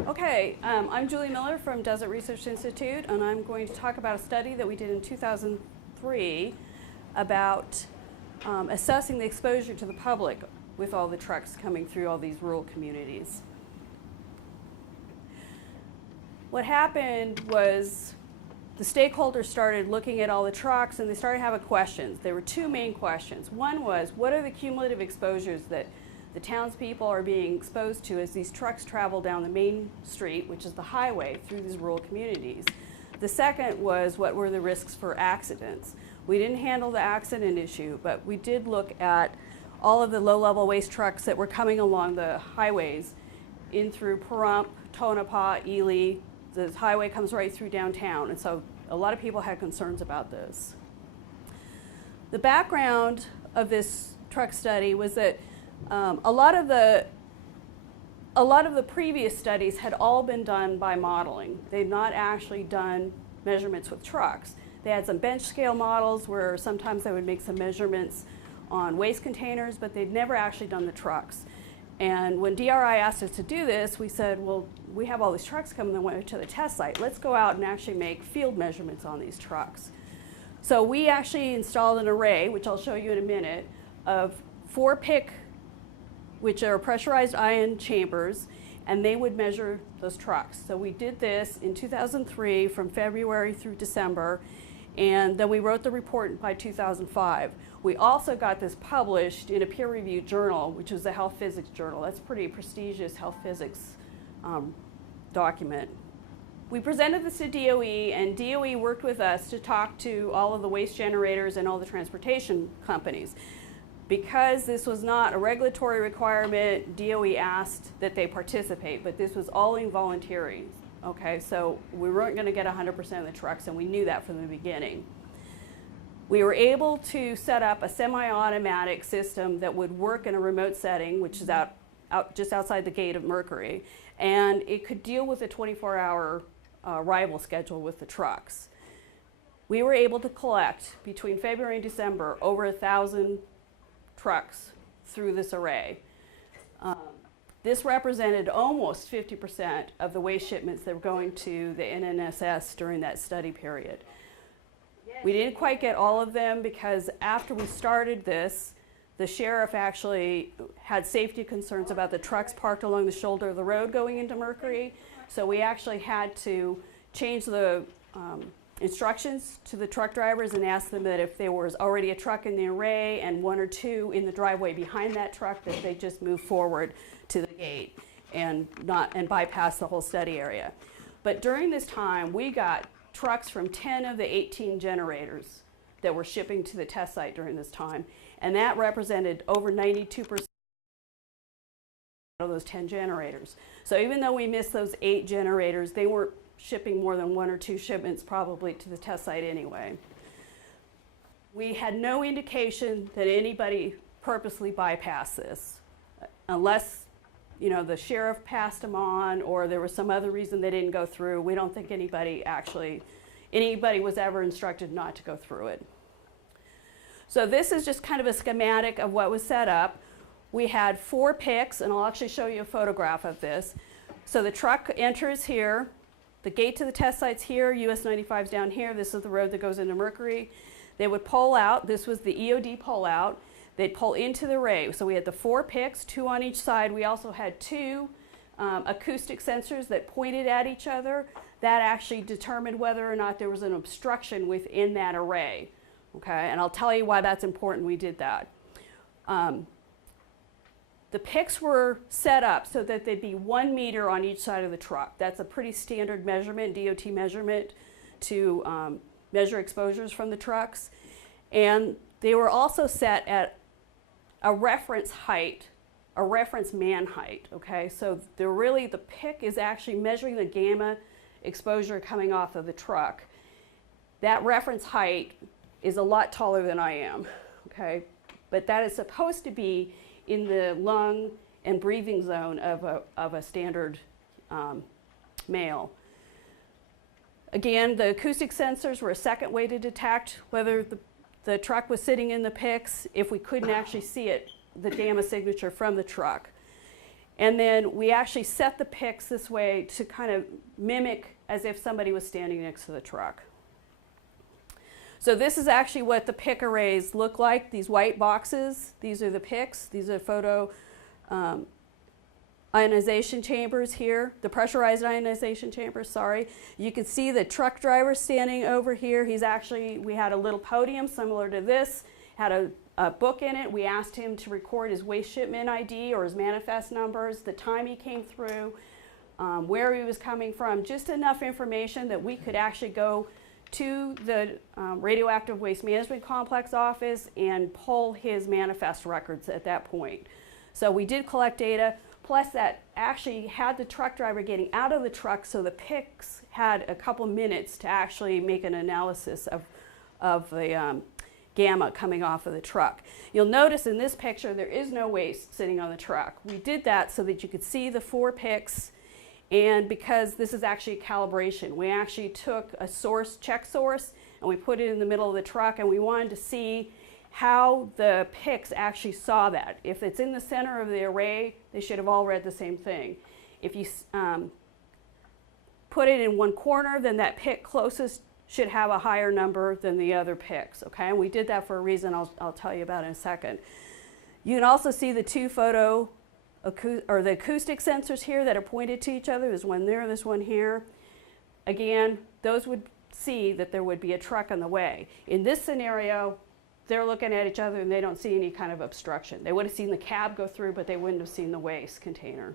Okay, I'm Julie Miller from Desert Research Institute, and I'm going to talk about a study that we did in 2003 about assessing the exposure to the public with all the trucks coming through all these rural communities. What happened was the stakeholders started looking at all the trucks and they started having questions. There were two main questions. One was, what are the cumulative exposures that the townspeople are being exposed to as these trucks travel down the main street, which is the highway, through these rural communities? The second was, what were the risks for accidents? We didn't handle the accident issue, but we did look at all of the low-level waste trucks that were coming along the highways in through Pahrump, Tonopah, Ely. The highway comes right through downtown, and so a lot of people had concerns about this. The background of this truck study was that a lot of the previous studies had all been done by modeling. They'd not actually done measurements with trucks. They had some bench scale models where sometimes they would make some measurements on waste containers, but they'd never actually done the trucks. And when DRI asked us to do this, we said, well, we have all these trucks coming to the test site. Let's go out and actually make field measurements on these trucks. So we actually installed an array, which I'll show you in a minute, of 4 PIC, which are pressurized ion chambers, and they would measure those trucks. So we did this in 2003 from February through December, and then we wrote the report by 2005. We also got this published in a peer-reviewed journal, which was the Health Physics Journal. That's a pretty prestigious health physics document. We presented this to DOE, and DOE worked with us to talk to all of the waste generators and all the transportation companies. Because this was not a regulatory requirement, DOE asked that they participate, but this was all involuntary. Okay, so we weren't going to get 100% of the trucks, and we knew that from the beginning. We were able to set up a semi-automatic system that would work in a remote setting, which is just outside the gate of Mercury, and it could deal with a 24-hour arrival schedule with the trucks. We were able to collect, between February and December, over 1,000 trucks through this array. This represented almost 50% of the waste shipments that were going to the NNSS during that study period. We didn't quite get all of them because after we started this, the sheriff actually had safety concerns about the trucks parked along the shoulder of the road going into Mercury. So we actually had to change the instructions to the truck drivers and ask them that if there was already a truck in the array and 1 or 2 in the driveway behind that truck, that they just move forward to the gate and bypass the whole study area. But during this time, we got trucks from 10 of the 18 generators that were shipping to the test site during this time, and that represented over 92% of those 10 generators. So even though we missed those 8 generators, they weren't shipping more than 1 or 2 shipments probably to the test site anyway. We had no indication that anybody purposely bypassed this, unless the sheriff passed them on or there was some other reason they didn't go through. We don't think anybody was ever instructed not to go through it. So this is just kind of a schematic of what was set up. We had 4 PICs, and I'll actually show you a photograph of this. So the truck enters here. The gate to the test site's here, US 95's down here. This is the road that goes into Mercury. They would pull out. This was the EOD pull out. They'd pull into the array. So we had the 4 PICs, 2 on each side. We also had 2 acoustic sensors that pointed at each other. That actually determined whether or not there was an obstruction within that array. Okay, and I'll tell you why that's important. We did that. The PICs were set up so that they'd be 1 meter on each side of the truck. That's a pretty standard measurement, DOT measurement, to measure exposures from the trucks. And they were also set at a reference height, a reference man height, okay? So the PIC is actually measuring the gamma exposure coming off of the truck. That reference height is a lot taller than I am, okay? But that is supposed to be in the lung and breathing zone of a standard male. Again, the acoustic sensors were a second way to detect whether the truck was sitting in the PICs if we couldn't actually see it, the gamma signature from the truck. And then we actually set the picks this way to kind of mimic as if somebody was standing next to the truck. So this is actually what the pick arrays look like, these white boxes. These are the picks. These are photo ionization chambers here, the pressurized ionization chambers, sorry. You can see the truck driver standing over here. We had a little podium similar to this, had a book in it. We asked him to record his waste shipment ID or his manifest numbers, the time he came through, where he was coming from, just enough information that we could actually go to the radioactive waste management complex office and pull his manifest records at that point. So we did collect data, plus that actually had the truck driver getting out of the truck, so the picks had a couple minutes to actually make an analysis of the gamma coming off of the truck. You'll notice in this picture there is no waste sitting on the truck. We did that so that you could see the 4 picks, and because this is actually a calibration, we actually took a check source and we put it in the middle of the truck, and we wanted to see how the picks actually saw that. If it's in the center of the array, they should have all read the same thing. If you put it in one corner, then that pick closest should have a higher number than the other picks, okay? And we did that for a reason I'll tell you about in a second. You can also see the 2 the acoustic sensors here that are pointed to each other. There's one there, there's one here. Again, those would see that there would be a truck on the way. In this scenario, they're looking at each other and they don't see any kind of obstruction. They would have seen the cab go through, but they wouldn't have seen the waste container.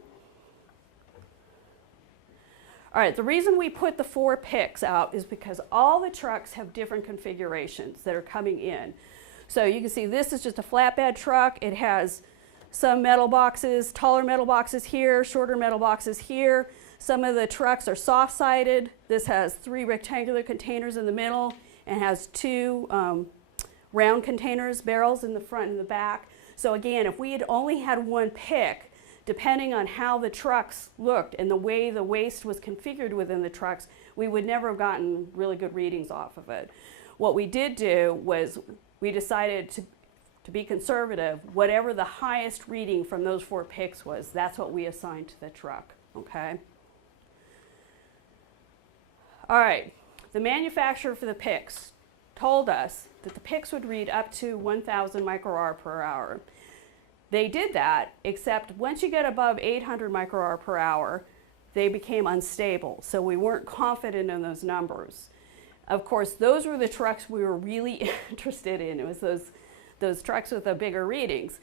All right, the reason we put the 4 picks out is because all the trucks have different configurations that are coming in. So you can see this is just a flatbed truck. It has some metal boxes, taller metal boxes here, shorter metal boxes here. Some of the trucks are soft-sided. This has 3 rectangular containers in the middle and has 2 round containers, barrels in the front and the back. So again, if we had only had 1 pick, depending on how the trucks looked and the way the waste was configured within the trucks, we would never have gotten really good readings off of it. What we did do was we decided to be conservative. Whatever the highest reading from those 4 picks was, that's what we assigned to the truck, okay? All right, the manufacturer for the picks told us that the picks would read up to 1,000 microR per hour. They did that, except once you get above 800 microR per hour, they became unstable, so we weren't confident in those numbers. Of course, those were the trucks we were really interested in. It was those trucks with the bigger readings.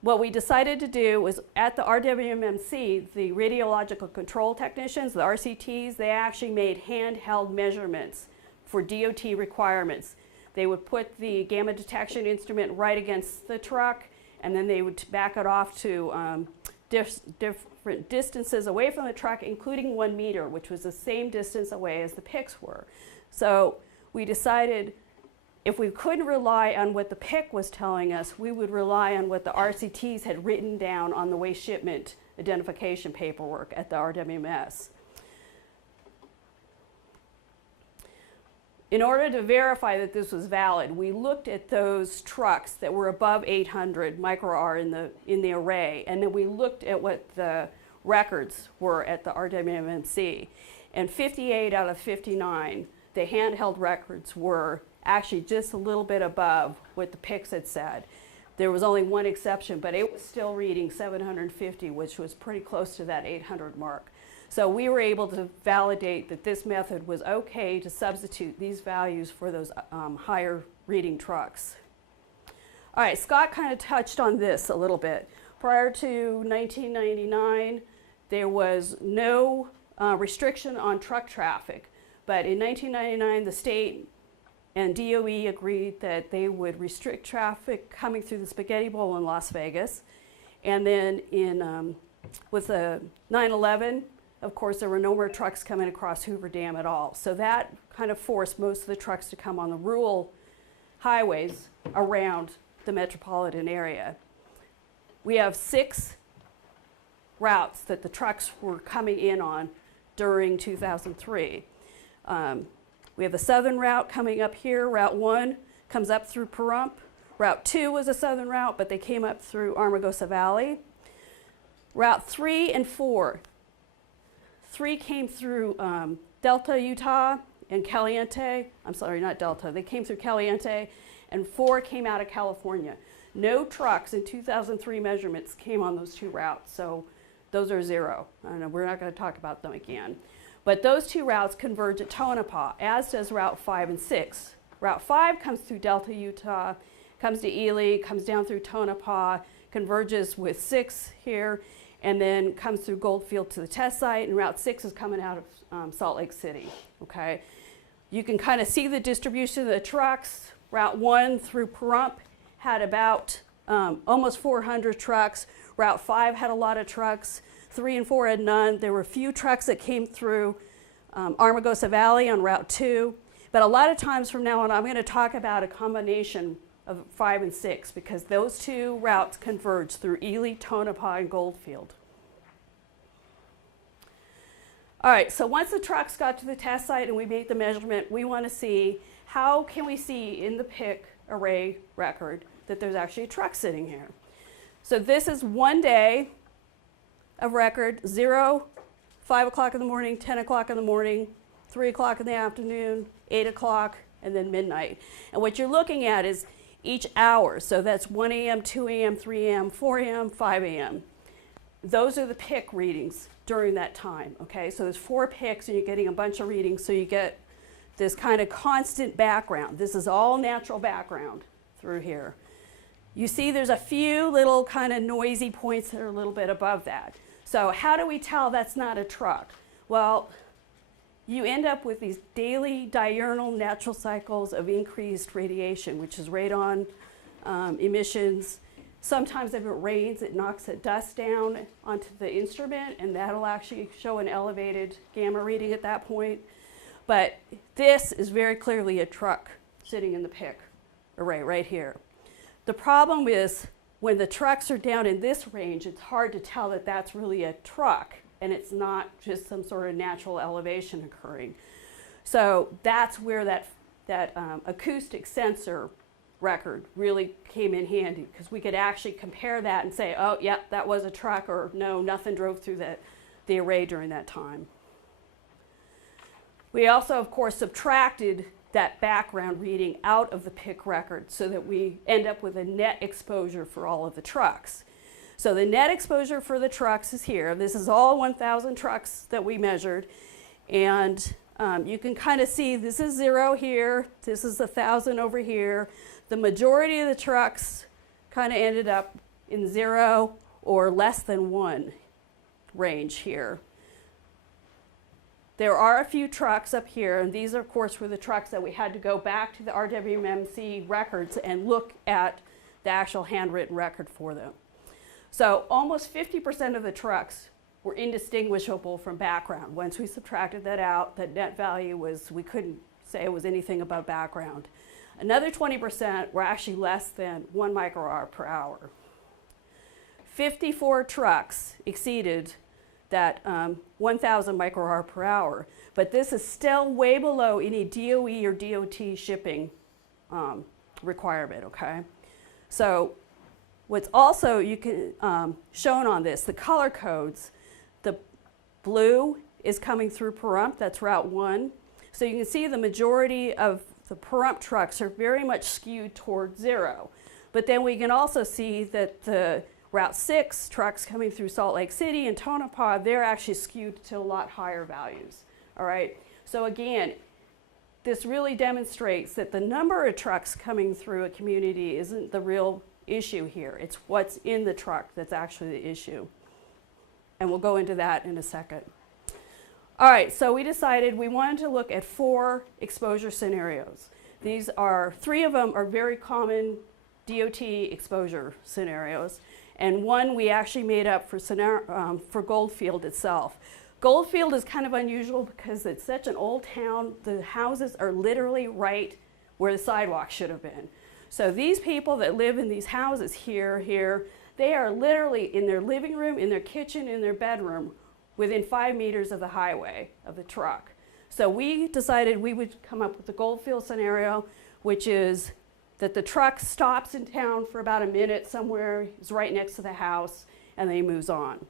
What we decided to do was at the RWMC, the radiological control technicians, the RCTs, they actually made handheld measurements for DOT requirements. They would put the gamma detection instrument right against the truck, and then they would back it off to different distances away from the truck, including 1 meter, which was the same distance away as the picks were. So we decided if we couldn't rely on what the pick was telling us, we would rely on what the RCTs had written down on the waste shipment identification paperwork at the RWMS. In order to verify that this was valid, we looked at those trucks that were above 800 microR in the array, and then we looked at what the records were at the RWMC. And 58 out of 59, the handheld records were actually just a little bit above what the picks had said. There was only 1 exception, but it was still reading 750, which was pretty close to that 800 mark. So we were able to validate that this method was okay to substitute these values for those higher reading trucks. All right, Scott kind of touched on this a little bit. Prior to 1999, there was no restriction on truck traffic. But in 1999, the state and DOE agreed that they would restrict traffic coming through the Spaghetti Bowl in Las Vegas. And then with the 9/11, of course, there were no more trucks coming across Hoover Dam at all. So that kind of forced most of the trucks to come on the rural highways around the metropolitan area. We have 6 routes that the trucks were coming in on during 2003. We have the southern route coming up here. Route 1 comes up through Pahrump. Route 2 was a southern route, but they came up through Armagosa Valley. Route 3 and 4. 3 came through Delta, Utah, and Caliente. I'm sorry, not Delta. They came through Caliente, and 4 came out of California. No trucks in 2003 measurements came on those 2 routes, so those are 0. I know we're not going to talk about them again. But those 2 routes converge at Tonopah, as does Route 5 and 6. Route 5 comes through Delta, Utah, comes to Ely, comes down through Tonopah, converges with 6 here, and then comes through Goldfield to the test site, and Route 6 is coming out of Salt Lake City, okay? You can kind of see the distribution of the trucks. Route 1 through Pahrump had about almost 400 trucks. Route 5 had a lot of trucks. 3 and 4 had none. There were a few trucks that came through Armagosa Valley on Route 2. But a lot of times from now on, I'm going to talk about a combination of 5 and 6 because those 2 routes converge through Ely, Tonopah, and Goldfield. All right, so once the trucks got to the test site and we made the measurement, we want to see how can we see in the PIC array record that there's actually a truck sitting here. So this is 1 day of record, 0, 5 o'clock in the morning, 10 o'clock in the morning, 3 o'clock in the afternoon, 8 o'clock, and then midnight. And what you're looking at is each hour. So that's 1 a.m., 2 a.m., 3 a.m., 4 a.m., 5 a.m. Those are the PIC readings during that time, okay? So there's 4 PICs and you're getting a bunch of readings, so you get this kind of constant background. This is all natural background through here. You see there's a few little kind of noisy points that are a little bit above that. So how do we tell that's not a truck? Well, you end up with these daily diurnal natural cycles of increased radiation, which is radon emissions. Sometimes if it rains, it knocks the dust down onto the instrument, and that'll actually show an elevated gamma reading at that point. But this is very clearly a truck sitting in the PIC array right here. The problem is when the trucks are down in this range, it's hard to tell that that's really a truck and it's not just some sort of natural elevation occurring. So that's where that acoustic sensor record really came in handy, because we could actually compare that and say, oh, yep, that was a truck, or no, nothing drove through the array during that time. We also, of course, subtracted that background reading out of the PIC record so that we end up with a net exposure for all of the trucks. So the net exposure for the trucks is here. This is all 1,000 trucks that we measured. And you can kind of see this is 0 here. This is 1,000 over here. The majority of the trucks kind of ended up in 0 or less than 1 range here. There are a few trucks up here, and these, of course, were the trucks that we had to go back to the RWMC records and look at the actual handwritten record for them. So almost 50% of the trucks were indistinguishable from background. Once we subtracted that out, that net value was, we couldn't say it was anything above background. Another 20% were actually less than 1 microarc per hour. 54 trucks exceeded that 1,000 microarc per hour, but this is still way below any DOE or DOT shipping requirement, okay? So what's also shown on this, the color codes, the blue is coming through Pahrump, that's Route 1. So you can see the majority of the Pahrump trucks are very much skewed toward 0. But then we can also see that the Route 6 trucks coming through Salt Lake City and Tonopah, they're actually skewed to a lot higher values, all right? So again, this really demonstrates that the number of trucks coming through a community isn't the real issue here. It's what's in the truck that's actually the issue. And we'll go into that in a second. All right, so we decided we wanted to look at 4 exposure scenarios. These are, 3 of them are very common DOT exposure scenarios, and 1 we actually made up for Goldfield itself. Goldfield is kind of unusual because it's such an old town. The houses are literally right where the sidewalk should have been. So these people that live in these houses here, they are literally in their living room, in their kitchen, in their bedroom, within 5 meters of the highway of the truck. So we decided we would come up with the Goldfield scenario, which is that the truck stops in town for about a minute somewhere, is right next to the house, and then he moves on.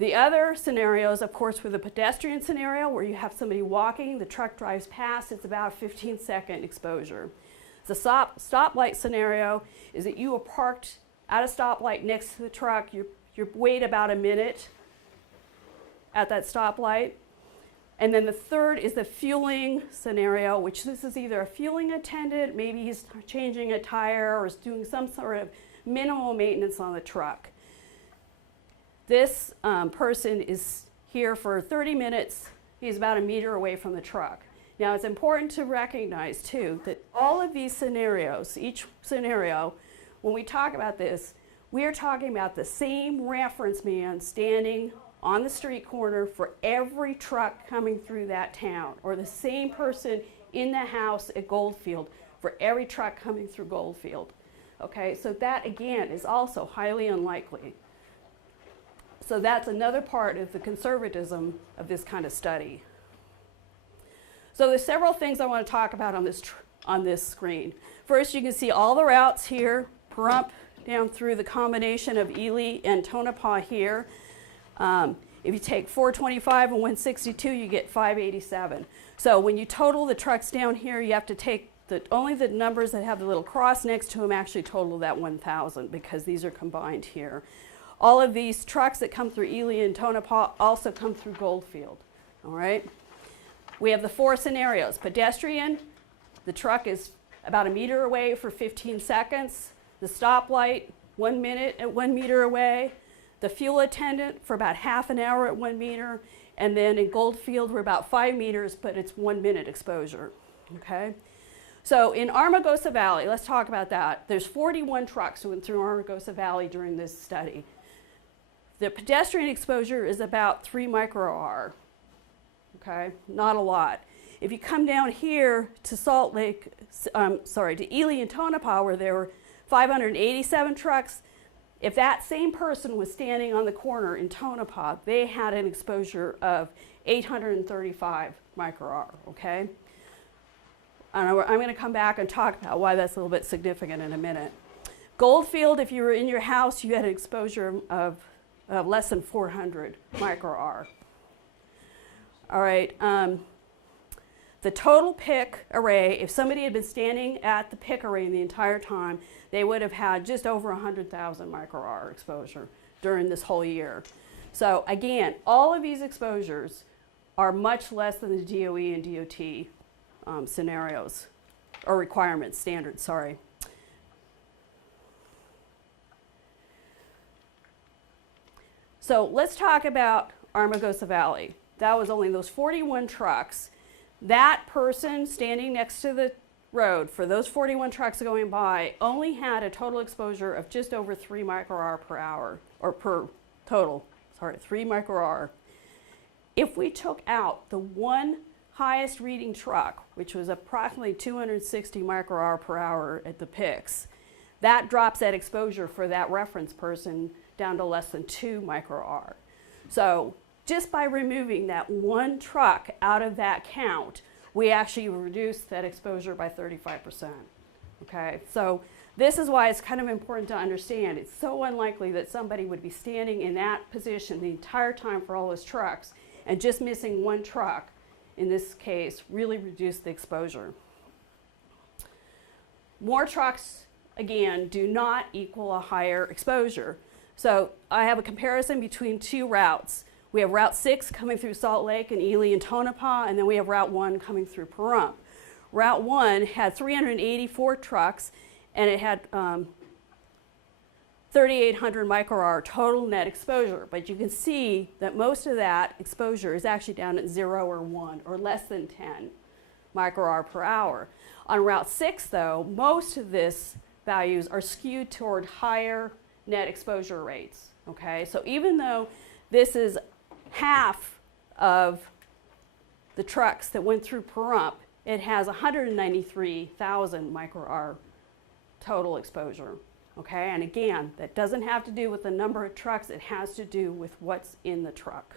The other scenarios, of course, were the pedestrian scenario where you have somebody walking, the truck drives past, it's about a 15-second exposure. The stoplight scenario is that you are parked at a stoplight next to the truck, you wait about a minute at that stoplight. And then the third is the fueling scenario, which this is either a fueling attendant, maybe he's changing a tire or is doing some sort of minimal maintenance on the truck. This person is here for 30 minutes. He's about a meter away from the truck. Now it's important to recognize too that all of these scenarios, each scenario, when we talk about this, we are talking about the same reference man standing on the street corner for every truck coming through that town, or the same person in the house at Goldfield for every truck coming through Goldfield. Okay, so that again is also highly unlikely. So that's another part of the conservatism of this kind of study. So there's several things I want to talk about on this screen. First, you can see all the routes here, Pahrump down through the combination of Ely and Tonopah here. If you take 425 and 162, you get 587. So when you total the trucks down here, you have to take only the numbers that have the little cross next to them actually total that 1,000 because these are combined here. All of these trucks that come through Ely and Tonopah also come through Goldfield. All right. We have the four scenarios. Pedestrian, the truck is about a meter away for 15 seconds. The stoplight, 1 minute at 1 meter away. The fuel attendant for about half an hour at 1 meter. And then in Goldfield, we're about 5 meters, but it's 1 minute exposure. Okay. So in Armagosa Valley, let's talk about that. There's 41 trucks who went through Armagosa Valley during this study. The pedestrian exposure is about 3 micro-R. Okay, not a lot. If you come down here to Salt Lake, to Ely and Tonopah, where there were 587 trucks, if that same person was standing on the corner in Tonopah, they had an exposure of 835 micro-R, okay? I'm going to come back and talk about why that's a little bit significant in a minute. Goldfield, if you were in your house, you had an exposure of less than 400 micro-R. All right, the total pick array, if somebody had been standing at the pick array the entire time, they would have had just over 100,000 micro-R exposure during this whole year. So again, all of these exposures are much less than the DOE and DOT scenarios, or requirements, standards, sorry. So let's talk about Armagosa Valley. That was only those 41 trucks. That person standing next to the road for those 41 trucks going by only had a total exposure of just over 3 micro-R per hour, or per total, sorry, 3 micro-R. If we took out the one highest reading truck, which was approximately 260 micro-R per hour at the picks, that drops that exposure for that reference person down to less than 2 micro-R. So just by removing that one truck out of that count, we actually reduced that exposure by 35%. Okay, so this is why it's kind of important to understand. It's so unlikely that somebody would be standing in that position the entire time for all those trucks, and just missing one truck, in this case, really reduced the exposure. More trucks, again, do not equal a higher exposure. So I have a comparison between two routes. We have Route 6 coming through Salt Lake and Ely and Tonopah, and then we have Route 1 coming through Pahrump. Route 1 had 384 trucks, and it had 3,800 micro-R total net exposure. But you can see that most of that exposure is actually down at 0 or 1, or less than 10 micro-R per hour. On Route 6, though, most of this values are skewed toward higher net exposure rates. Okay, so even though this is half of the trucks that went through Pahrump, it has 193,000 micro-R total exposure. Okay, and again, that doesn't have to do with the number of trucks, it has to do with what's in the truck.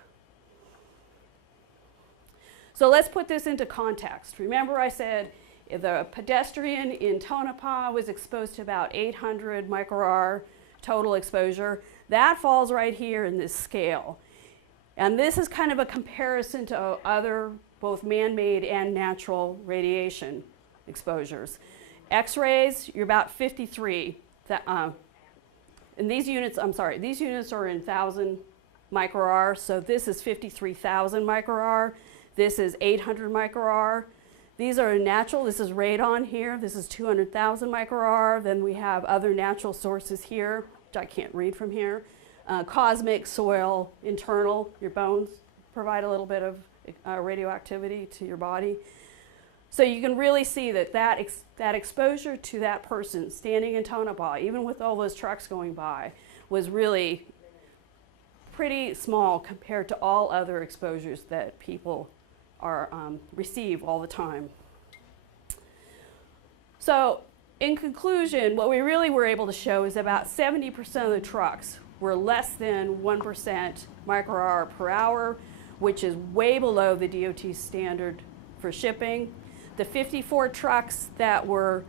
So let's put this into context. Remember I said the pedestrian in Tonopah was exposed to about 800 micro-R total exposure. That falls right here in this scale. And this is kind of a comparison to other both man-made and natural radiation exposures. X-rays, you're about 53. And these units, these units are in 1,000 microR, so this is 53,000 microR. This is 800 microR. These are natural. This is radon here. This is 200,000 microR. Then we have other natural sources here, which I can't read from here. Cosmic, soil, internal, your bones provide a little bit of radioactivity to your body. So you can really see that exposure to that person standing in Tonopah, even with all those trucks going by, was really pretty small compared to all other exposures that people receive all the time. So in conclusion, what we really were able to show is about 70% of the trucks were less than 1% microR per hour, which is way below the DOT standard for shipping. The 54 trucks that were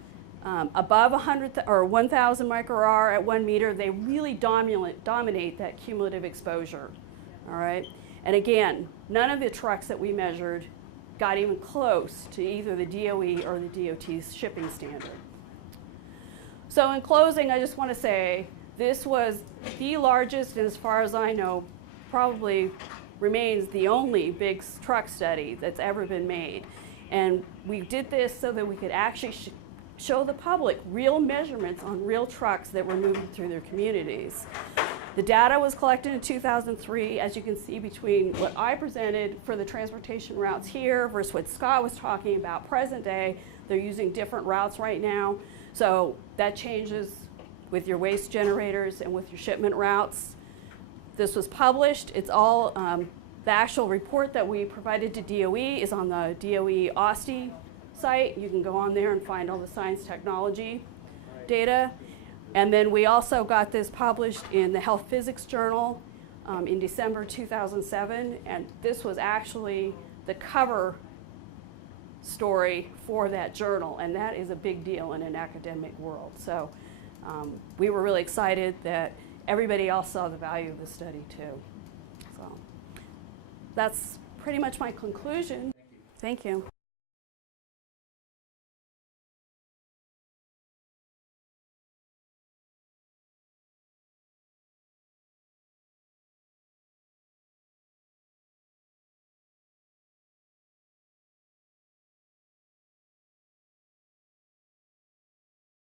above 100 or 1,000 microR at 1 meter, they really dominate that cumulative exposure. All right, and again, none of the trucks that we measured got even close to either the DOE or the DOT's shipping standard. So in closing, I just want to say this was the largest, and as far as I know, probably remains the only big truck study that's ever been made. And we did this so that we could actually show the public real measurements on real trucks that were moving through their communities. The data was collected in 2003, as you can see, between what I presented for the transportation routes here versus what Scott was talking about present day. They're using different routes right now. So that changes with your waste generators and with your shipment routes. This was published. It's all, the actual report that we provided to DOE is on the DOE OSTI site. You can go on there and find all the science technology data. And then we also got this published in the Health Physics Journal in December 2007. And this was actually the cover story for that journal. And that is a big deal in an academic world. So we were really excited that everybody else saw the value of the study too. So that's pretty much my conclusion. Thank you.